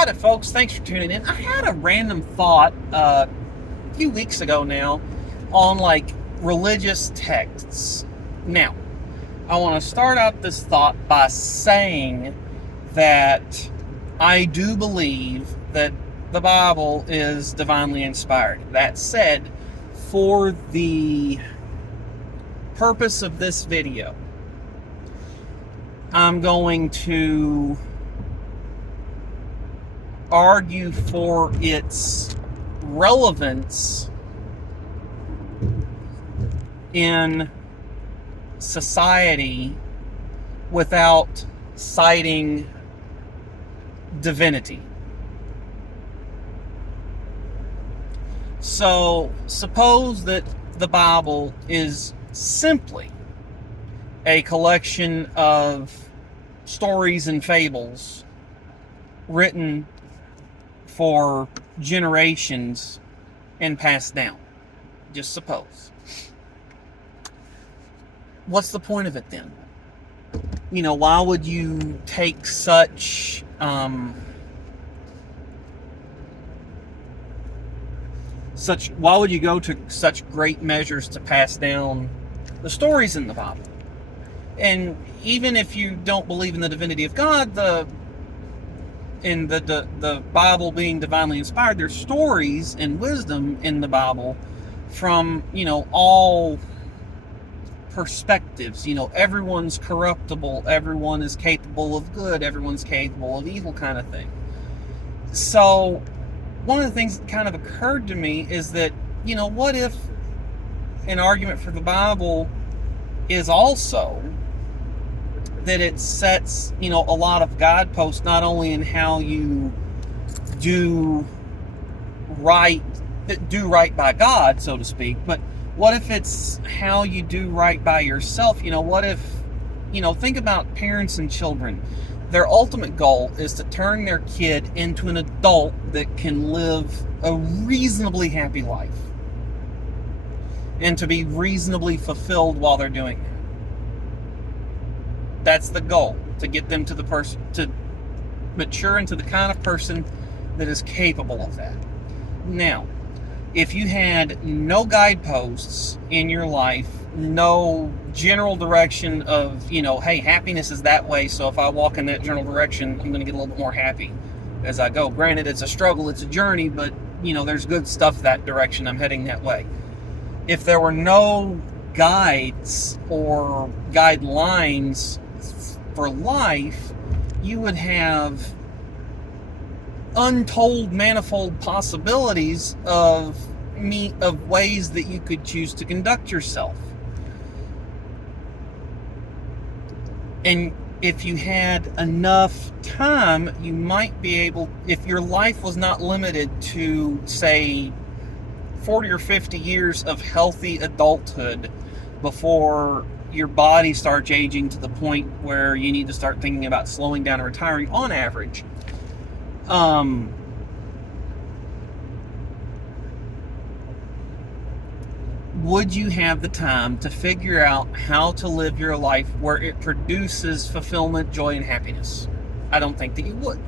Hi there, folks. Thanks for tuning in. I had a random thought a few weeks ago now on religious texts. Now, I want to start out this thought by saying that I do believe that the Bible is divinely inspired. That said, for the purpose of this video, I'm going to argue for its relevance in society without citing divinity. So, suppose that the Bible is simply a collection of stories and fables written for generations and passed down. Just suppose. What's the point of it then? Why would you take why would you go to such great measures to pass down the stories in the Bible? And even if you don't believe in the divinity of God, the Bible being divinely inspired, there's stories and wisdom in the Bible from, all perspectives. Everyone's corruptible, everyone is capable of good, everyone's capable of evil, kind of thing. So, one of the things that kind of occurred to me is that, what if an argument for the Bible is also that it sets, a lot of guideposts, not only in how you do right by God, so to speak, but what if it's how you do right by yourself? What if, think about parents and children. Their ultimate goal is to turn their kid into an adult that can live a reasonably happy life and to be reasonably fulfilled while they're doing that. That's the goal, to get them to mature into the kind of person that is capable of that. Now, if you had no guideposts in your life, no general direction of, hey, happiness is that way, so if I walk in that general direction, I'm going to get a little bit more happy as I go. Granted, it's a struggle, it's a journey, but, there's good stuff that direction, I'm heading that way. If there were no guides or guidelines for life, you would have untold, manifold possibilities of ways that you could choose to conduct yourself. And if you had enough time, you might be able, if your life was not limited to, say, 40 or 50 years of healthy adulthood before your body starts aging to the point where you need to start thinking about slowing down and retiring on average. Would you have the time to figure out how to live your life where it produces fulfillment, joy, and happiness? I don't think that you would.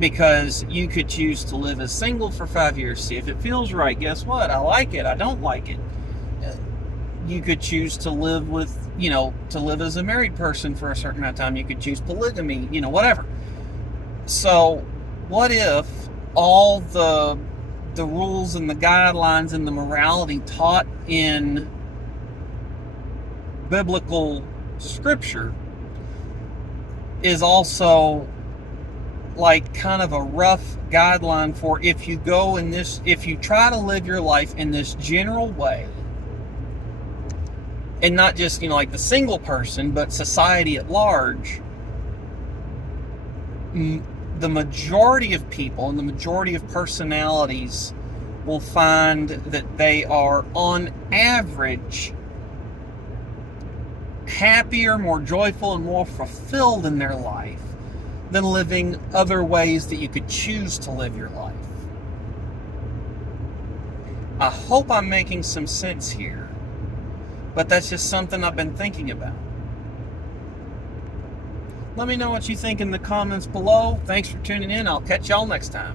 Because you could choose to live as single for 5 years, see if it feels right. Guess what? I like it. I don't like it. You could choose to live as a married person for a certain amount of time. You could choose polygamy, whatever. So, what if all the rules and the guidelines and the morality taught in biblical scripture is also kind of a rough guideline for if you try to live your life in this general way, and not just, the single person, but society at large, the majority of people and the majority of personalities will find that they are, on average, happier, more joyful, and more fulfilled in their life than living other ways that you could choose to live your life. I hope I'm making some sense here, but that's just something I've been thinking about. Let me know what you think in the comments below. Thanks for tuning in. I'll catch y'all next time.